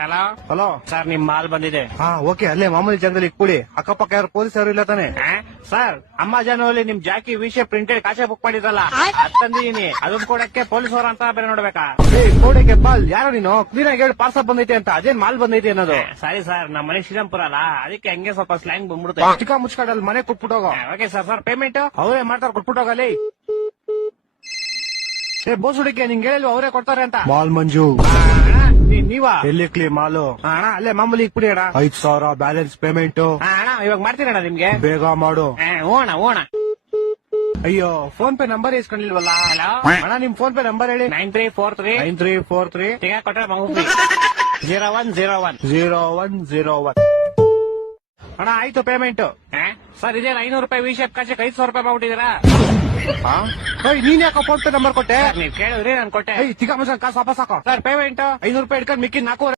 Hello hello. Sir, ನಿಮ್ mall ಬಂದಿದೆ. ಹಾ ಓಕೆ, ಅಲ್ಲೇ ಮಾಮೂಲಿ ಜಾಗದಲ್ಲಿ ಇಟ್ಬಿಡಿ. ಅಕ್ಕಪಕ್ಕ ಯಾರು ಪೊಲೀಸ್ ಯಾರು ಇಲ್ಲ ತಾನೆ? ಸರ್, ಅಮೆಜಾನ್ ನಿಮ್ ಜಾಕಿ ವಿಷಯ ಪ್ರಿಂಟೆಡ್ ಕಾಸೆ ಬುಕ್ ಮಾಡಿದ್ರಲ್ಲ, ಅದ್ ತಂದಿದೀನಿ. ಅದನ್ನ ಕೊಡಕ್ಕೆ ಪೊಲೀಸ್ ಅವ್ರ ಅಂತ ಬೇರೆ ನೋಡ್ಬೇಕಾ? ಕೋಡೆಗೆ ಬಾಲ್ ಯಾರು ನೀನು? ಕ್ಲೀನ್ ಆಗಿ ಹೇಳಿ ಪಾರ್ಸಲ್ ಬಂದೈತೆ ಅಂತ. ಅದೇನ್ ಮಾಲ್ ಬಂದೈತೆ ಅನ್ನೋದು? ಸಾರಿ ಸರ್, ನಮ್ಮ ಮನೆ ಶ್ರೀರಾಮ್ಪುರ ಅಲ್ಲ, ಅದಕ್ಕೆ ಹಂಗೆ ಸ್ವಲ್ಪ ಸ್ಲ್ಯಾಂಗ್ ಬಂದ್ಬಿಡುತ್ತೆ. ಚಿಕ್ಕ ಮುಚ್ಕಾಡಲ್ಲಿ ಮನೆ ಕೊಟ್ಬಿಟ್ಟೋಗೋ. Okay sir. ಸರ್, ಪೇಮೆಂಟ್ ಅವರೇ ಮಾಡ್ತಾರೆ, ಕೊಟ್ಬಿಟ್ಟೋಗಲ್ಲಿ. ಬೋಸ್ ಹುಡುಕಿ ನಿಂಗೆ ಹೇಳಿಲ್ವ ಅವರೇ ಕೊಡ್ತಾರೆ ಅಂತ? ಮಾಲ್ ಮಂಜು ನೀವಾ? ಎಲ್ಲಿ ಕ್ಲೀ ಮಾಲು? ಅಣ್ಣ, ಅಲ್ಲೇ ಮಾಮೂಲಿ ಇಟ್ಬಿಡಿ ಅಣ್ಣ. 5,000 ಬ್ಯಾಲೆನ್ಸ್ ಪೇಮೆಂಟ್. ಅಣ್ಣ, ಇವಾಗ ಮಾಡ್ತೀರಣ್ಣ ನಿಮ್ಗೆ. ಬೇಗ ಮಾಡು. ಓಣ ಓಣ. ಅಯ್ಯೋ, ಫೋನ್ ಪೇ ನಂಬರ್ ಇಸ್ಕೊಂಡಿಲ್ವಲ್ಲ? ಹಲೋ ಅಣ್ಣ, ನಿಮ್ ಫೋನ್ ಪೇ ನಂಬರ್ ಹೇಳಿ. 9343 9343 ತಿಂಗ ಕೊಟ್ರೆ ಮಗು 0101. 0101. ಅಣ್ಣ ಆಯ್ತು ಪೇಮೆಂಟ್. ಸರ್, ಇದೇನು 500 ರೂಪಾಯಿ ವಿಷಯ ಕಾಸಕ್ಕೆ 500 ರೂಪಾಯಿ ಮಾಡ್ಬಿಟ್ಟಿದ್ದೀರಾ? ನೀನ್ ಯಾಕೋ ಫೋನ್ ಪೇ ನಂಬರ್ ಕೊಟ್ಟೆ? ನೀವ್ ಕೇಳಿದ್ರಿ, ನಾನು ಕೊಟ್ಟೆ. ತಿಕ್ಕ ಕಾಸು ವಾಪಸ್ ಹಾಕೋ. ಸರ್, ಪೇಮೆಂಟ್ 500 ರೂಪಾಯಿ ಇಟ್ಕೊಂಡು ಮಿಕ್ಕಿ 4